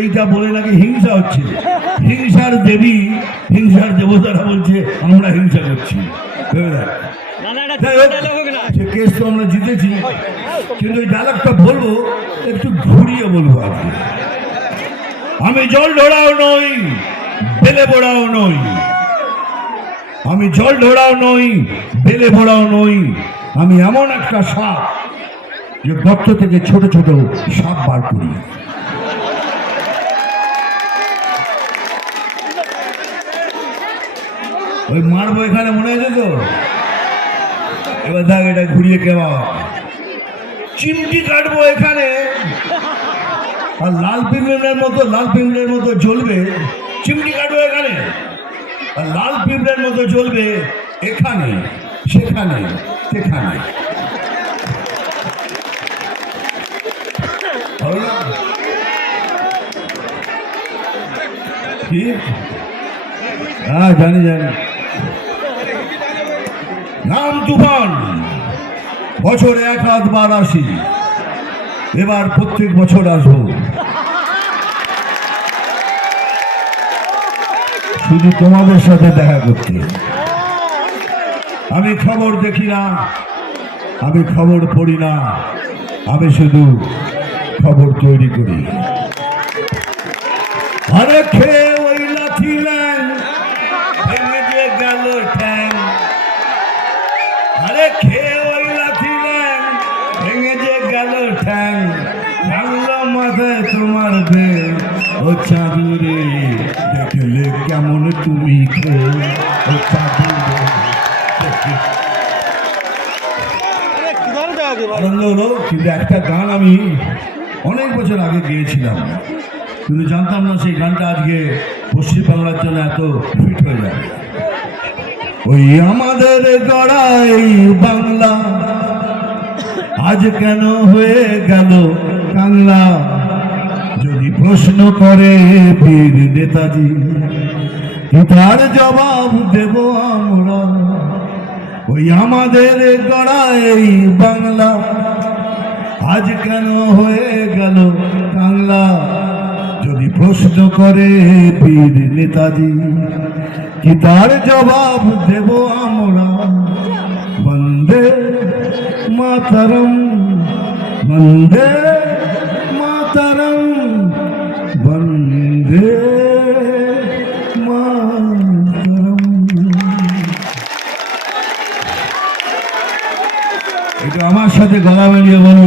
এইটা বলে নাকি হিংসা হচ্ছে। হিংসার দেবী হিংসার দেবতারা বলছে আমরা হিংসা করছি। সে কেস তো আমরা জিতেছি। কিন্তু ডায়লগটা বলব একটু ঘুরিয়ে বলব আজকে। আমি জল ঢোড়াও নই বেলে বোড়াও নই। আমি জল ঢোড়াও নই বেলে বোড়াও নই। আমি এমন একটা সাপ যে গর্ত থেকে ছোট ছোট সাপ বার করি। ওই মারবো এখানে, মনে আছে তো এবার দেখ এটা ঘুরিয়ে কেমন চিমটি কাটবো এখানে। আর লাল পিঁপড়ের মতো, লাল পিঁপড়ের মতো জ্বলবে। চিমটি কাটবো এখানে। আর লাল পিঁপড়ের মতো জ্বলবে এখানে, সেখানে সেখানে? কি? হ্যাঁ জানি জানি। নাম তুফান বছরে এক রাত বার আসি। এবার প্রত্যেক বছর আসব। শুধু তোমাদের সাথে দেখা করতে। আমি খবর দেখি না, আমি খবর পড়ি না, আমি শুধু খবর তৈরি করি। আরে খেয়ে মাথায় তোমার বে ও চাঁদুরে দেখলে কেমন তুমি ও চাঁদুরে আনন্দ হলো কিন্তু একটা গান আমি অনেক বছর আগে গিয়েছিলাম। কিন্তু জানতাম না সেই গানটা আজকে পশ্চিমবাংলার জন্য এত ফিট হয়ে যাবে। ওই আমাদের গড়াই বাংলা আজ কেন হয়ে গেল কাংলা প্রশ্ন করে বীর নেতাজি তার জবাব দেব আমরা। ওই আমাদের গড়াই বাংলা আজ কেন হয়ে গেল বাংলা? যদি প্রশ্ন করে বীর নেতাজি কি তার জবাব দেব আমরা। বন্দে মাতরম, বন্দে এটা আমার সাথে গলা মিলিয়ে বলুন।